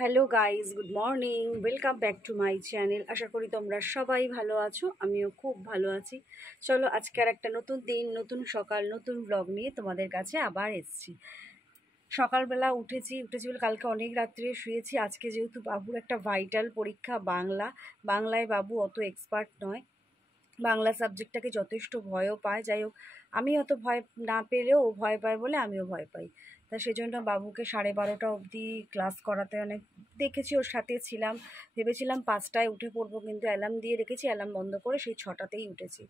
Hello guys, good morning, welcome back to my channel. আশা করি তোমরা সবাই ভালো আছো, আমিও খুব ভালো আছি। চলো আজকে আর একটা নতুন দিন, নতুন সকাল, নতুন ব্লগ নিয়ে তোমাদের কাছে আবার এসেছি। সকালবেলা উঠেছি বলে কালকে অনেক রাত্রে শুয়েছি। আজকে যেহেতু বাবুর একটা ভাইটাল পরীক্ষা, বাংলায় বাবু অত এক্সপার্ট নয়, বাংলা সাবজেক্টটাকে যথেষ্ট ভয়ও পায়। যাই হোক, আমি অত ভয় না পেলেও ও ভয় পায় বলে আমিও ভয় পাই। তা সেজন্য বাবুকে 12:30 অবধি ক্লাস করাতে অনেক দেখেছি, ওর সাথে ছিলাম। ভেবেছিলাম 5টায় উঠে পড়বো, কিন্তু অ্যালার্ম দিয়ে রেখেছি, অ্যালার্ম বন্ধ করে সেই 6টাতেই উঠেছি।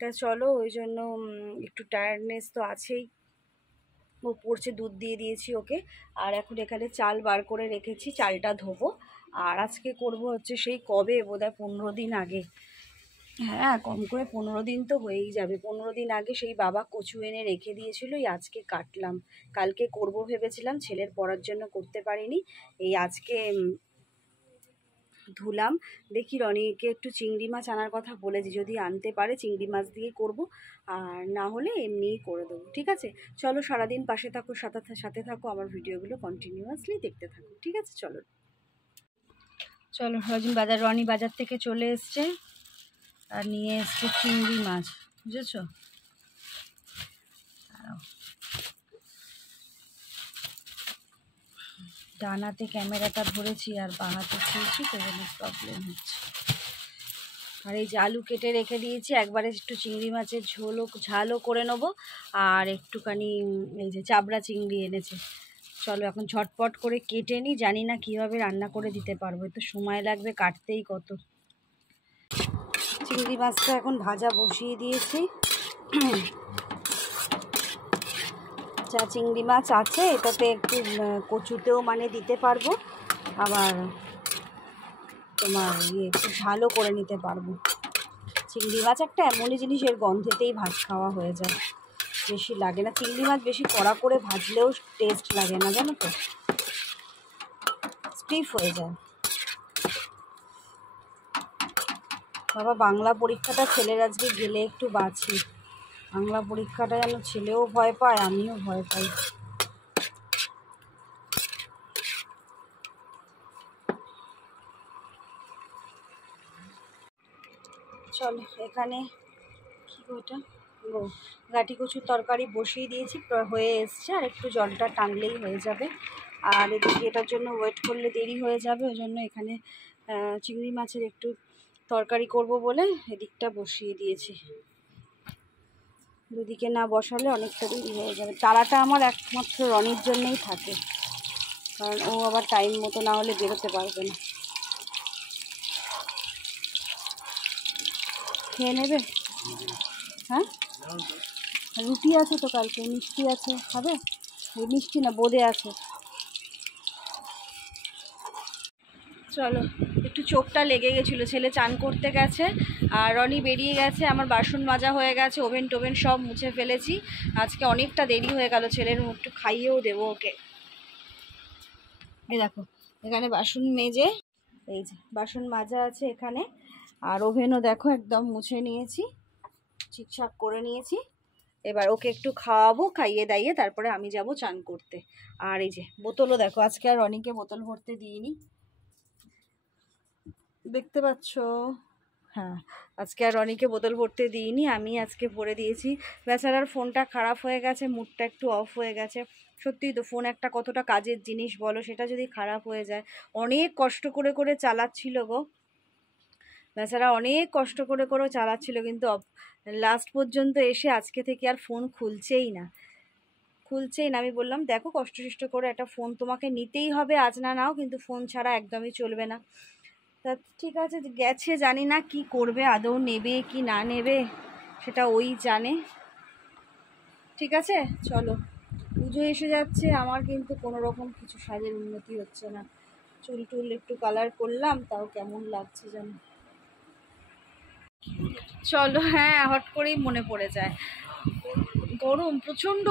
তা চলো, ওই জন্য একটু টায়ার্ডনেস তো আছেই। ও পড়ছে, দুধ দিয়ে দিয়েছি ওকে। আর এখন এখানে চাল বার করে রেখেছি, চালটা ধোবো। আর আজকে করব হচ্ছে সেই কবে বোধহয় 15 দিন আগে, হ্যাঁ কম করে 15 দিন তো হয়েই যাবে। 15 দিন আগে সেই বাবা কচু এনে রেখে দিয়েছিল, এই আজকে কাটলাম। কালকে করব ভেবেছিলাম, ছেলের পড়ার জন্য করতে পারিনি। এই আজকে ধুলাম। দেখি রনিকে একটু চিংড়ি মাছ আনার কথা বলেছি, যদি আনতে পারে চিংড়ি মাছ দিয়ে করব, আর না হলে এমনিই করে দেবো। ঠিক আছে, চলো সারাদিন পাশে থাকো, সাথে থাকো, আমার ভিডিওগুলো কন্টিনিউয়াসলি দেখতে থাকো। ঠিক আছে, চলো চলো। রনি বাজার থেকে চলে এসছে আর নিয়ে এসছে চিংড়ি মাছ, বুঝেছো? ডানাতে ক্যামেরাটা ধরেছি আর বাঁ হাতে খুলছি, তো জন্য প্রবলেম হচ্ছে। আর এই যে আলু কেটে রেখে দিয়েছি, একবারে একটু চিংড়ি মাছের ঝালও করে নেবো। আর একটুখানি এই যে চাবড়া চিংড়ি এনেছে। চলো এখন ঝটপট করে কেটে নিই, জানি না কীভাবে রান্না করে দিতে পারবো, তো সময় লাগবে কাটতেই কত। চিংড়ি মাছটা এখন ভাজা বসিয়ে দিয়েছি। যা চিংড়ি মাছ আছে এটাতে একটু কচুতেও মানে দিতে পারবো, আবার তোমার একটু ঝালও করে নিতে পারবো। চিংড়ি মাছ একটা এমনই জিনিস, এর গন্ধেতেই ভাত খাওয়া হয়ে যায়, বেশি লাগে না। চিংড়ি মাছ বেশি কড়া করে ভাজলেও টেস্ট লাগে না, জানো তো, স্টিফ হয়ে যায়। বাবা বাংলা পরীক্ষাটা ছেলের আজকে গেলে একটু বাঁচি। বাংলা পরীক্ষাটা যেন ছেলেও ভয় পায়, আমিও ভয় পাই। চলো এখানে কি ওটা গাটি কচুর তরকারি বসিয়ে দিয়েছি, হয়ে এসছে, আর একটু জলটা টানলেই হয়ে যাবে। আর এদিকে এটার জন্য ওয়েট করলে দেরি হয়ে যাবে, ওই জন্য এখানে চিংড়ি মাছের একটু তরকারি করব বলে এদিকটা বসিয়ে দিয়েছি। দুদিকে না বসালে অনেকটা দেরি হয়ে যাবে। তাড়াটা আমার একমাত্র রনির জন্যই থাকে, কারণ ও আবার টাইম মতো না হলে বেরোতে পারবে না। খেয়ে নেবে? হ্যাঁ, রুটি আছে তো, কালকে মিষ্টি আছে, খাবে? ওই মিষ্টি না, বোঁদে আছে। চলো, একটু চোখটা লেগে গেছিলো, ছেলে চান করতে গেছে আর রনি বেরিয়ে গেছে, আমার বাসন মাজা হয়ে গেছে, ওভেন টোভেন সব মুছে ফেলেছি। আজকে অনেকটা দেরি হয়ে গেল, ছেলের একটু খাইয়েও দেবো ওকে। এই দেখো এখানে বাসন মেজে, এই যে বাসন মাজা আছে এখানে, আর ওভেনও দেখো একদম মুছে নিয়েছি, ঠিকঠাক করে নিয়েছি। এবার ওকে একটু খাওয়াবো, খাইয়ে দাইয়ে তারপরে আমি যাব চান করতে। আর এই যে বোতলও দেখো, আজকে আর রনিকে বোতল ভরতে দিইনি, দেখতে পাচ্ছ? হ্যাঁ, আজকে আর রনিকে বোতল ভরতে দিইনি, আমি আজকে ভরে দিয়েছি। বেচারার ফোনটা খারাপ হয়ে গেছে, মুডটা একটু অফ হয়ে গেছে। সত্যিই তো, ফোন একটা কতটা কাজের জিনিস বলো, সেটা যদি খারাপ হয়ে যায়। অনেক কষ্ট করে করে চালাচ্ছিল গো বেচারা, অনেক কষ্ট করে করে চালাচ্ছিল, কিন্তু লাস্ট পর্যন্ত এসে আজকে থেকে আর ফোন খুলছেই না। আমি বললাম দেখো, কষ্ট করে একটা ফোন তোমাকে নিতেই হবে, আজ না নাও, কিন্তু ফোন ছাড়া একদমই চলবে না। তা ঠিক আছে, গেছে, জানি না কি করবে, আদৌ নেবে কি না নেবে সেটা ওই জানে। ঠিক আছে চলো, পুজো এসে যাচ্ছে, আমার কিন্তু কোনো রকম কিছু সাজের উন্নতি হচ্ছে না। চুল টুল একটু কালার করলাম, তাও কেমন লাগছে জানো। চলো, হ্যাঁ হট করেই মনে পড়ে যায়, গরম, প্রচণ্ড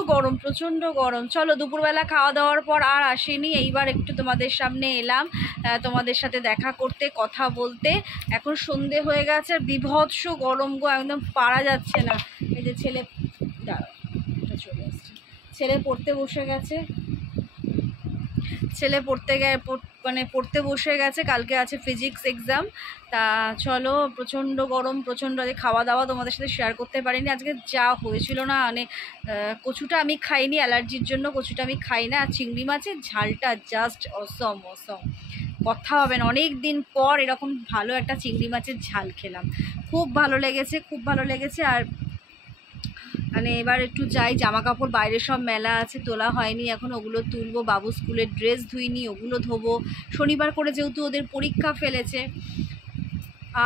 গরম। চলো, দুপুরবেলা খাওয়া দাওয়ার পর আর আসেনি, এইবার একটু তোমাদের সামনে এলাম, তোমাদের সাথে দেখা করতে, কথা বলতে। এখন সন্ধে হয়ে গেছে, বিভৎস গরম গো, একদম পারা যাচ্ছে না। এই যে ছেলে, দাঁড়াও, চলে আসছে, ছেলে পড়তে বসে গেছে। ছেলে পড়তে বসে গেছে, কালকে আছে ফিজিক্স এক্সাম। তা চলো, প্রচণ্ড গরম, প্রচণ্ড খাওয়া দাওয়া তোমাদের সাথে শেয়ার করতে পারিনি আজকে, যা হয়েছিল না। মানে কচুটা আমি খাইনি, অ্যালার্জির জন্য কচুটা আমি খাই না। আর চিংড়ি মাছের ঝালটা জাস্ট অসম, কথা হবে না। অনেক দিন পর এরকম ভালো একটা চিংড়ি মাছের ঝাল খেলাম, খুব ভালো লেগেছে। আর মানে এবার একটু যাই, জামা কাপড় বাইরে সব মেলা আছে, তোলা হয়নি এখন, ওগুলো তুলবো। বাবু স্কুলের ড্রেস ধুইনি, ওগুলো ধোবো। শনিবার করে যেহেতু ওদের পরীক্ষা ফেলেছে।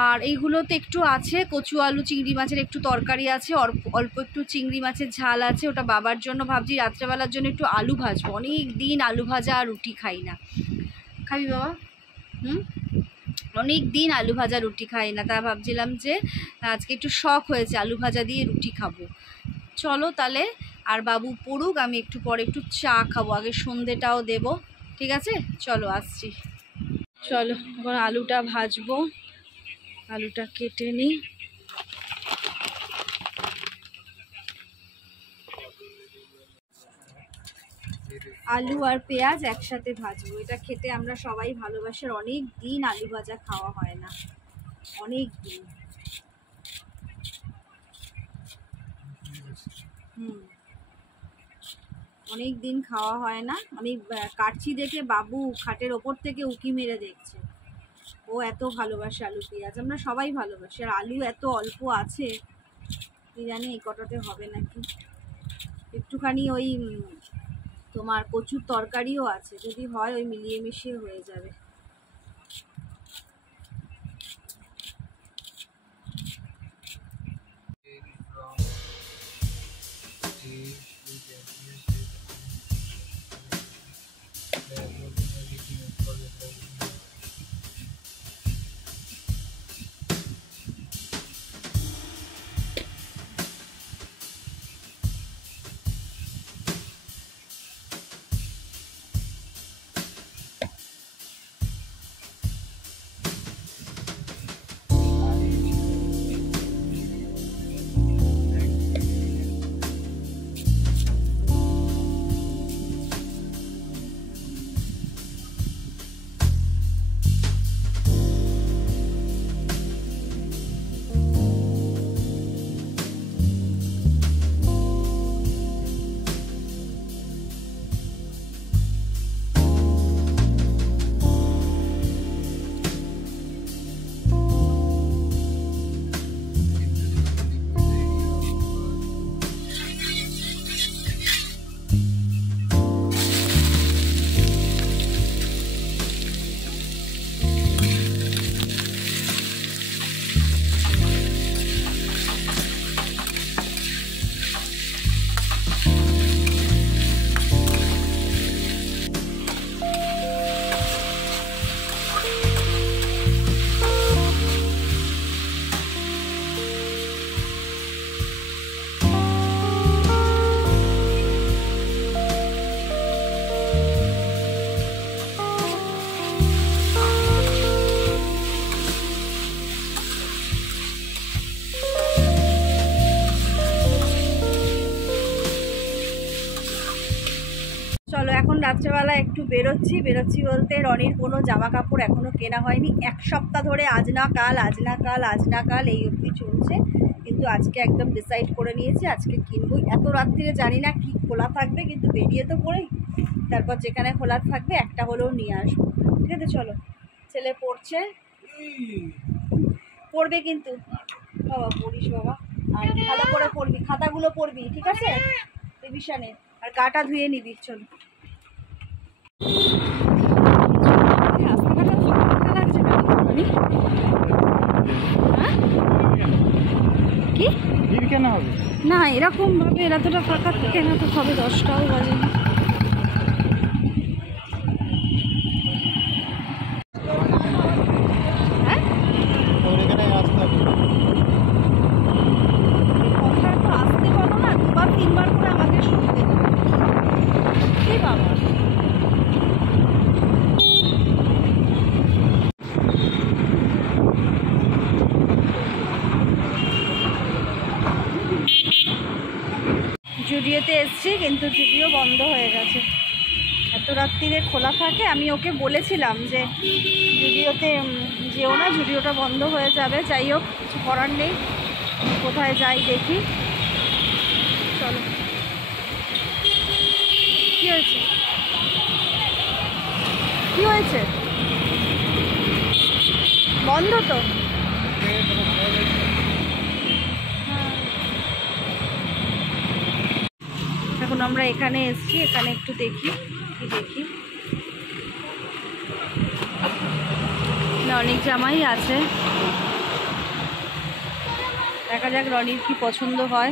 আর এইগুলোতে একটু আছে কচু আলু চিংড়ি মাছের একটু তরকারি আছে, অল্প একটু চিংড়ি মাছের ঝাল আছে, ওটা বাবার জন্য ভাবছি। রাত্রেবেলার জন্য একটু আলু ভাজবো, অনেক দিন আলু ভাজা আর রুটি খাই না। খাবি বাবা? অনেক দিন আলু ভাজা রুটি খাই না, তা ভাবছিলাম যে আজকে একটু শখ হয়েছে আলু ভাজা দিয়ে রুটি খাবো। চলো তাহলে, আর বাবু পড়ুক, আমি একটু পরে একটু চা খাবো, আগে সন্ধেটাও দেব। ঠিক আছে, চলো আসছি। চলো এখন আলুটা ভাজবো, আলুটা কেটে নিই। আলু আর পেঁয়াজ একসাথে ভাজবো, এটা খেতে আমরা সবাই ভালোবাসি। অনেক দিন আলু ভাজা খাওয়া হয় না, অনেক দিন। অনেক দিন খাওয়া হয় না। আমি কাটছি দেখে বাবু খাটের ওপর থেকে উঁকি মেরে দেখছে, ও এত ভালোবাসে আলু পেঁয়াজ। আমরা সবাই ভালোবাসি, আর আলু এত অল্প আছে, কি জানি এই কটাতে হবে নাকি। একটুখানি ওই তোমার কচুর তরকারিও আছে, যদি হয় ওই মিলিয়ে মিশিয়ে হয়ে যাবে। চলো এখন রাত্রেবেলা একটু বেরোচ্ছি বলতে রনির কোনো জামা কাপড় এখনও কেনা হয়নি। এক সপ্তাহ ধরে আজ না কাল এই অবধি চলছে, কিন্তু আজকে একদম ডিসাইড করে নিয়েছি আজকে কিনবো। এত রাত্রিরে জানি না কি খোলা থাকবে, কিন্তু বেরিয়ে তো পড়েই, তারপর যেখানে খোলা থাকবে একটা হলেও নিয়ে আসবো। ঠিক আছে চলো, ছেলে পড়বে কিন্তু বাবা, পড়িস বাবা, আর ভালো করে পড়বি, খাতাগুলো পড়বি, ঠিক আছে রিভিশনে, আর গাটা ধুয়ে নিবি। চলো রাস্তাঘাটে ফাঁকা লাগছে কি কেন হবে না, এরকম ভাবে এতটা ফাঁকা থাকে না তো, হবে 10টাও বাজে না। জুডিওতে এসছি, কিন্তু জুডিও বন্ধ হয়ে গেছে, এত রাত্রিরে খোলা থাকে। আমি ওকে বলেছিলাম যে জুডিওতে যেও না, জুডিওটা বন্ধ হয়ে যাবে। যাই হোক, কিছু করার নেই, কোথায় যাই দেখি। চলো। কি হয়েছে? কি হয়েছে? বন্ধ তো। এখন আমরা এখানে এসেছি, এখানে একটু দেখি কি দেখি। অনেক জামাই আছে, দেখা যাক রনির কি পছন্দ হয়।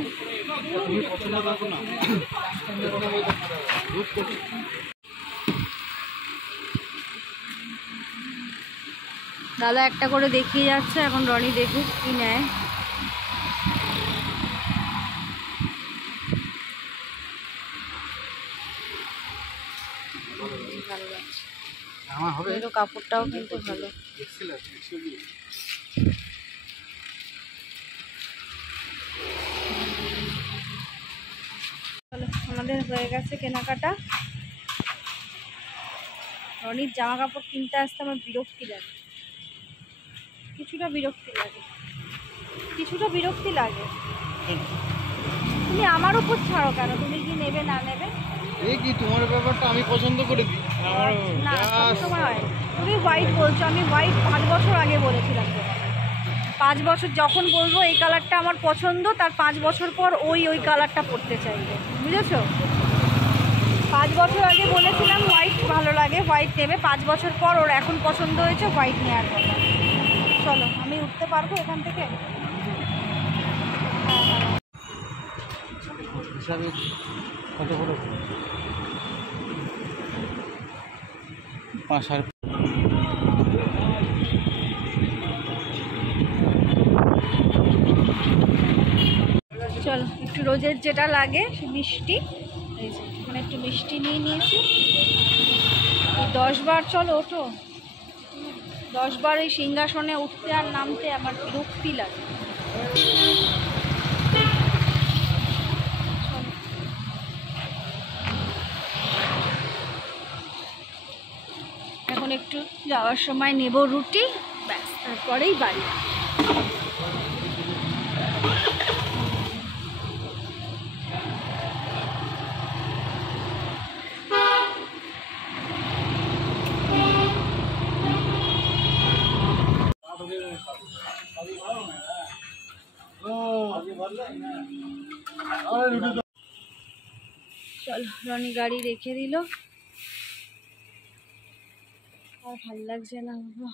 দাদা একটা করে দেখিয়ে যাচ্ছে, এখন রনি দেখুক কি নেয়। ভালো লাগছে, কাপড়টাও কিন্তু ভালো। আমাদের হয়ে গেছে কেনাকাটা। রনির জামা কাপড় কিনতে আসতে আমার বিরক্তি লাগে, কিছুটা বিরক্তি লাগে। তুমি আমার উপর ছাড়ো কেন? তুমি কি নেবে না নেবে, এই কি তোমার ব্যাপারটা আমি পছন্দ করে দিই। না সবসময় হয়। তুমি হোয়াইট বলছো, আমি হোয়াইট 5 বছর আগে বলেছিলাম তোমাকে। 5 বছর যখন বলবো এই কালারটা আমার পছন্দ, তার 5 বছর পর ওই কালারটা পরতে চাইবে, বুঝেছো? 5 বছর আগে বলেছিলাম হোয়াইট ভালো লাগে, হোয়াইট নেবে। 5 বছর পর ওর এখন পছন্দ হয়েছে হোয়াইট নেওয়ার কথা। চলো, আমি উঠতে পারবো এখান থেকে? হিসাবে কত করে? 5 চলো, একটু রোজের যেটা লাগে সে মিষ্টি, এই যে এখানে একটু মিষ্টি নিয়ে নিয়েছি। 10 বার চলো ওঠো, 10 বার এই সিংহাসনে উঠতে আর নামতে আমার বিরক্তি লাগে। এখন একটু যাওয়ার সময় নেব রুটি, ব্যাস তারপরেই বাড়ি। চল, রনি গাড়ি রেখে দিল, আর ভাল লাগছে না বাবা।